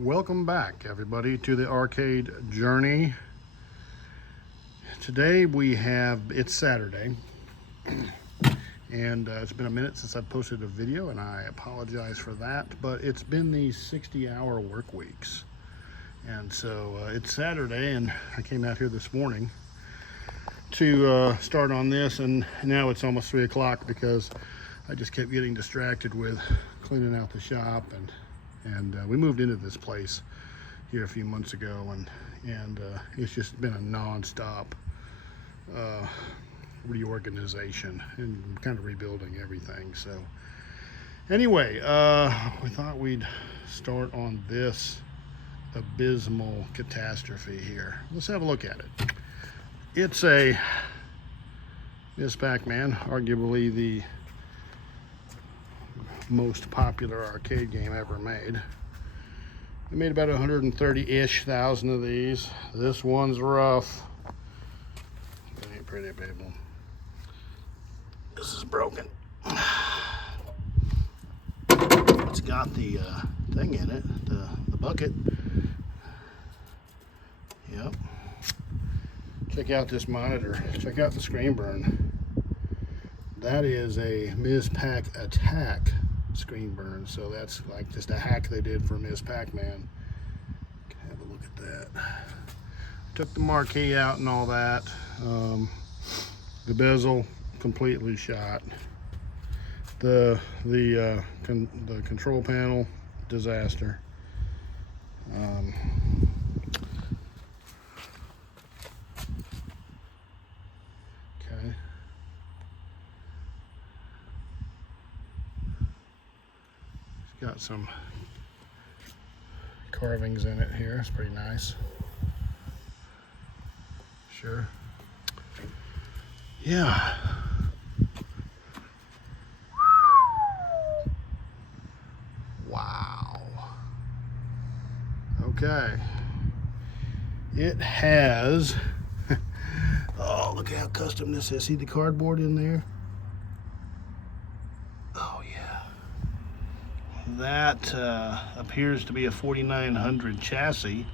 Welcome back, everybody, to the arcade journey. Today it's Saturday, and it's been a minute since I posted a video, and I apologize for that, but it's been these 60-hour work weeks. And so it's Saturday, and I came out here this morning to start on this, and now it's almost 3 o'clock because I just kept getting distracted with cleaning out the shop, and we moved into this place here a few months ago, and it's just been a non-stop reorganization and kind of rebuilding everything. So anyway, we thought we'd start on this abysmal catastrophe here. Let's have a look at it. It's a Ms. Pacman, arguably the most popular arcade game ever made. We made about 130-ish thousand of these. This one's rough. It ain't pretty, people. This is broken. It's got the thing in it, the bucket. Yep. Check out this monitor. Check out the screen burn. That is a Ms. Pac Attack screen burn, so that's like just a hack they did for Ms. Pacman. Have a look at that. Took the marquee out and all that. The bezel completely shot. The control panel, disaster. Okay. Got some carvings in it here. It's pretty nice. Sure. Yeah. Wow. Okay. It has oh, look how custom this is. See the cardboard in there? Oh yeah. That appears to be a 4900 chassis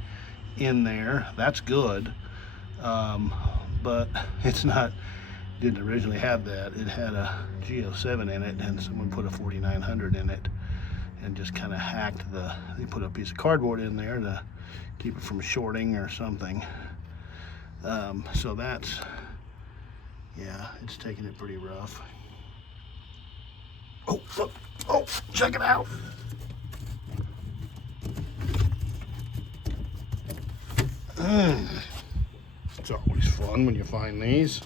in there. That's good, but it's not. Didn't originally have that. It had a G07 in it, and someone put a 4900 in it, and just kind of hacked they put a piece of cardboard in there to keep it from shorting or something. So that's, yeah, it's taking it pretty rough. Oh, look. Oh, check it out. It's always fun when you find these.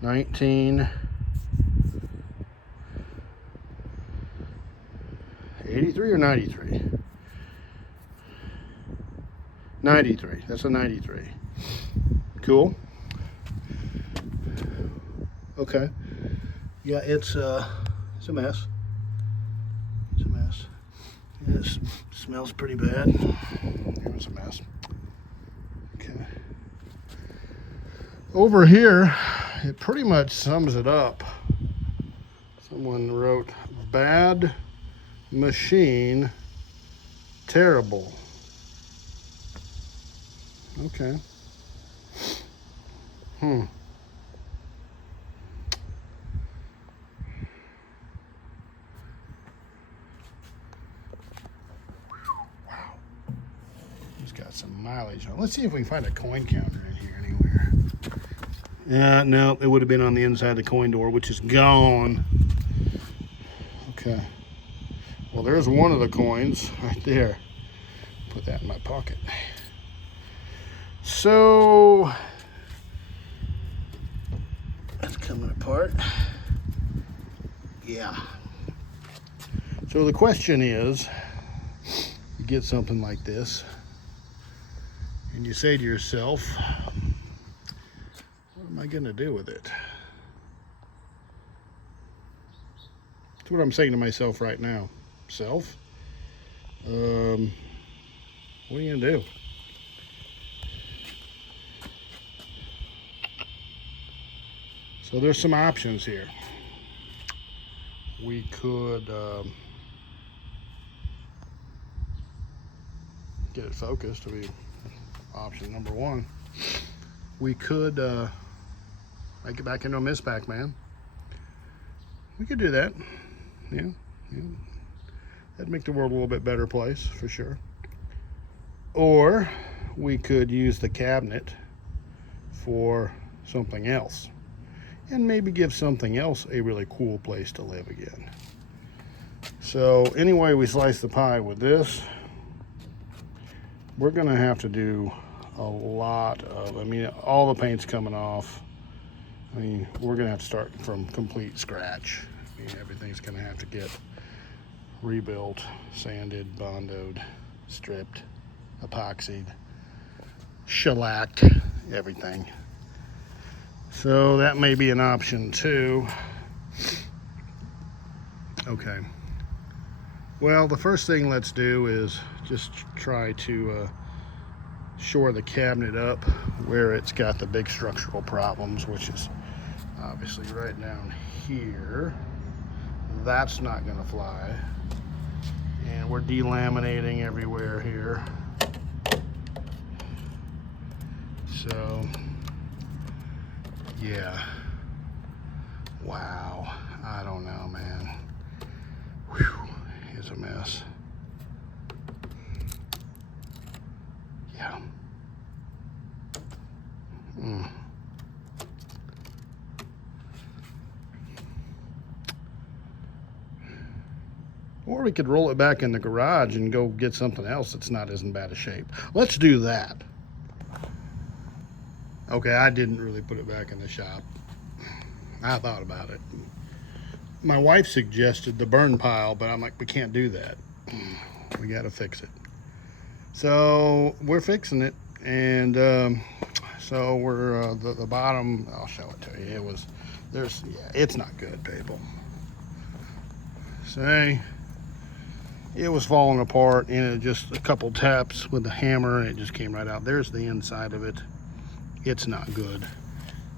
1983 or 93? 93. That's a 93. Cool. Okay. Yeah, it's a mess. It's a mess. It smells pretty bad. It's a mess. Okay. Over here, it pretty much sums it up. Someone wrote, "Bad machine, terrible." Okay. Wow. It's got some mileage on. Let's see if we can find a coin counter in here anywhere. Yeah, no, it would have been on the inside of the coin door, which is gone. Okay. Well, there's one of the coins right there. Put that in my pocket. So that's coming apart. Yeah. So the question is, you get something like this, and you say to yourself, what am I going to do with it? That's what I'm saying to myself right now. Self, what are you going to do? So there's some options here. We could get it focused to be option number one. We could make it back into a Ms. Pacman. We could do that. Yeah. That'd make the world a little bit better place for sure. Or we could use the cabinet for something else and maybe give something else a really cool place to live again. So anyway, we slice the pie with this. We're gonna have to do a lot of, all the paint's coming off. We're gonna have to start from complete scratch. Everything's gonna have to get rebuilt, sanded, bondoed, stripped, epoxied, shellacked, everything. So that may be an option too. Okay. Well, the first thing let's do is just try to shore the cabinet up where it's got the big structural problems, which is obviously right down here. That's not gonna fly. And we're delaminating everywhere here. So, yeah. Wow. I don't know, man. Whew. It's a mess. Yeah. Or we could roll it back in the garage and go get something else that's not as in bad a shape. Let's do that. Okay, I didn't really put it back in the shop. I thought about it. My wife suggested the burn pile, but I'm like, we can't do that. We gotta fix it. So we're fixing it, and so we're the bottom. I'll show it to you. It's not good, people. Say, it was falling apart, and just a couple taps with the hammer, and it just came right out. There's the inside of it. It's not good.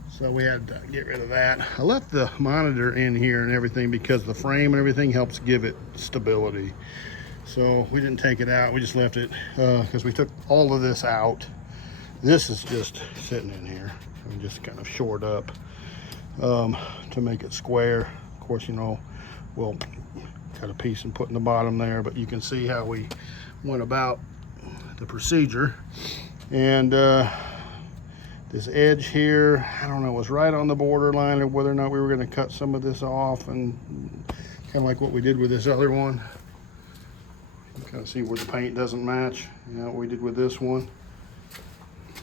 So we had to get rid of that. I left the monitor in here and everything because the frame and everything helps give it stability. So we didn't take it out, we just left it because we took all of this out. This is just sitting in here and just kind of shored up to make it square. Of course, we'll cut a piece and put in the bottom there, but you can see how we went about the procedure. And this edge here, I don't know, was right on the borderline of whether or not we were going to cut some of this off, and kind of like what we did with this other one. You kind of see where the paint doesn't match. What we did with this one.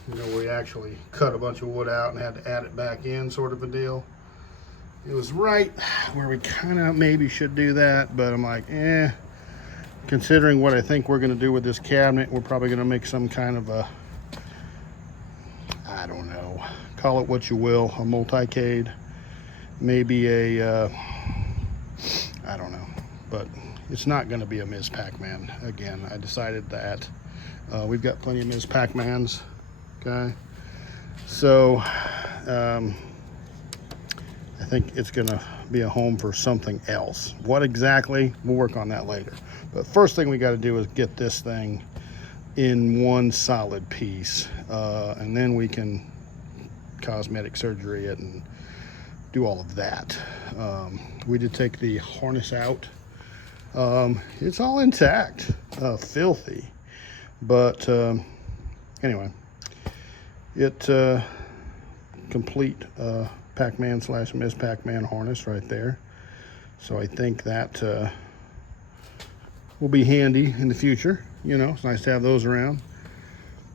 We actually cut a bunch of wood out and had to add it back in, sort of a deal. It was right where we kind of maybe should do that, but I'm like, considering what I think we're going to do with this cabinet, we're probably going to make some kind of a, I don't know, call it what you will, a multicade, maybe a, I don't know, but it's not going to be a Ms. Pacman again. I decided that. We've got plenty of Ms. Pacmans, okay? So, I think it's going to be a home for something else. What exactly? We'll work on that later. But first thing we got to do is get this thing in one solid piece, and then we can cosmetic surgery it and do all of that. We did take the harness out. It's all intact, filthy, but anyway, it complete Pacman / Ms. Pacman harness right there. So I think that will be handy in the future. It's nice to have those around.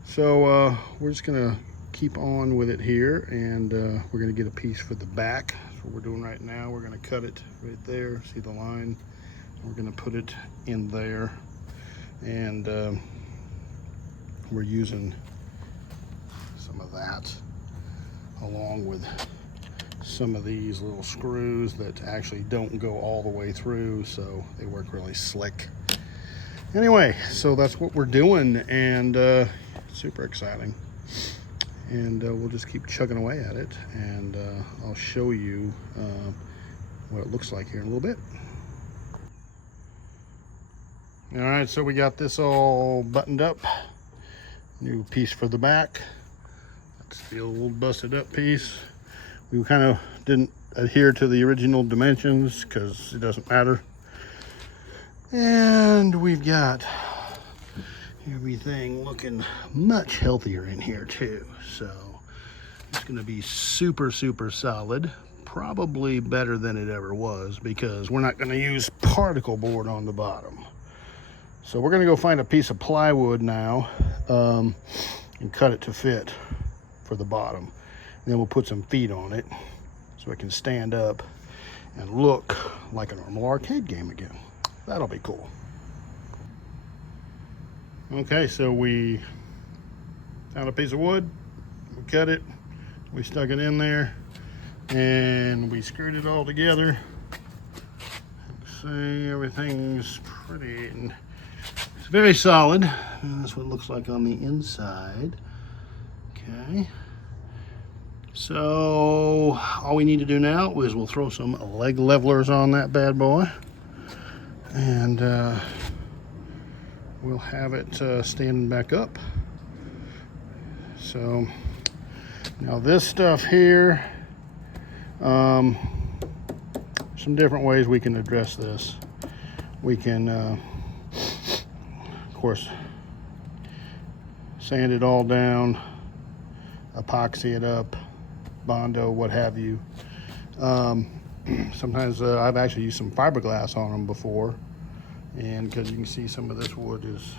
So we're just gonna keep on with it here, and we're gonna get a piece for the back. That's what we're doing right now. We're gonna cut it right there. See the line? We're gonna put it in there, and we're using some of that along with some of these little screws that actually don't go all the way through, so they work really slick. Anyway, so that's what we're doing, and super exciting. And we'll just keep chugging away at it, and I'll show you what it looks like here in a little bit. All right, so we got this all buttoned up. New piece for the back. That's the old busted up piece. We kind of didn't adhere to the original dimensions because it doesn't matter. And we've got everything looking much healthier in here too. So it's going to be super, super solid. Probably better than it ever was because we're not going to use particle board on the bottom. So we're going to go find a piece of plywood now and cut it to fit for the bottom. And then we'll put some feet on it so it can stand up and look like a normal arcade game again. That'll be cool. Okay, so we found a piece of wood, we cut it, we stuck it in there, and we screwed it all together. See, everything's pretty, and it's very solid. And that's what it looks like on the inside. Okay. So all we need to do now is we'll throw some leg levelers on that bad boy, and we'll have it standing back up. So now this stuff here, some different ways we can address this. We can, of course, sand it all down, epoxy it up, Bondo, what have you. Sometimes I've actually used some fiberglass on them before, and because you can see some of this wood is,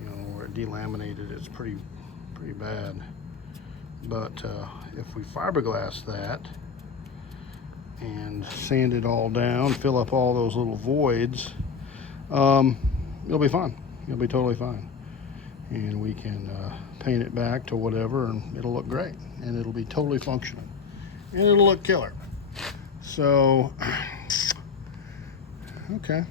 you know, where it delaminated, it's pretty bad. But if we fiberglass that and sand it all down, fill up all those little voids, it'll be fine. It'll be totally fine. And we can paint it back to whatever, and it'll look great. And it'll be totally functional. And it'll look killer. So, okay.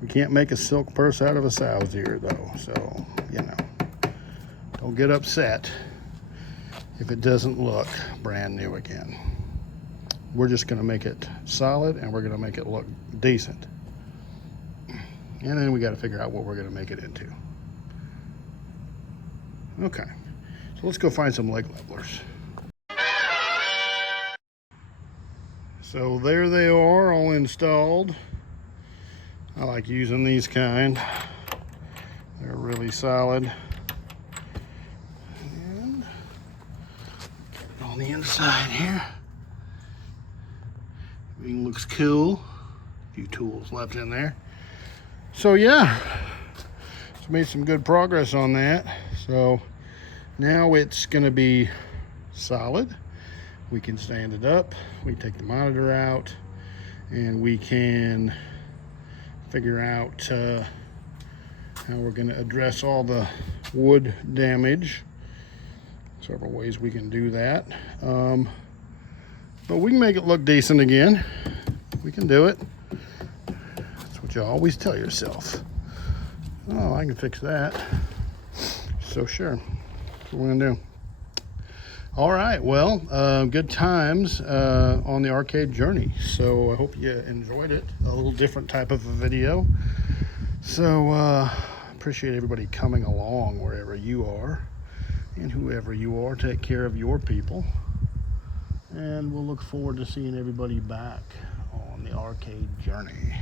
We can't make a silk purse out of a sow's ear, though. So, you know, don't get upset if it doesn't look brand new again. We're just going to make it solid, and we're going to make it look decent. And then we got to figure out what we're going to make it into. Okay, so let's go find some leg levelers. So there they are, all installed. I like using these kind. They're really solid. And on the inside here, everything looks cool. A few tools left in there. So yeah, it's made some good progress on that. So now it's gonna be solid. We can stand it up, we can take the monitor out, and we can figure out how we're gonna address all the wood damage. Several ways we can do that. But we can make it look decent again. We can do it. That's what you always tell yourself. Oh, I can fix that. So sure, that's what we're gonna do. All right, well, good times on the arcade journey. So I hope you enjoyed it. A little different type of a video. So appreciate everybody coming along wherever you are. And whoever you are, take care of your people. And we'll look forward to seeing everybody back on the arcade journey.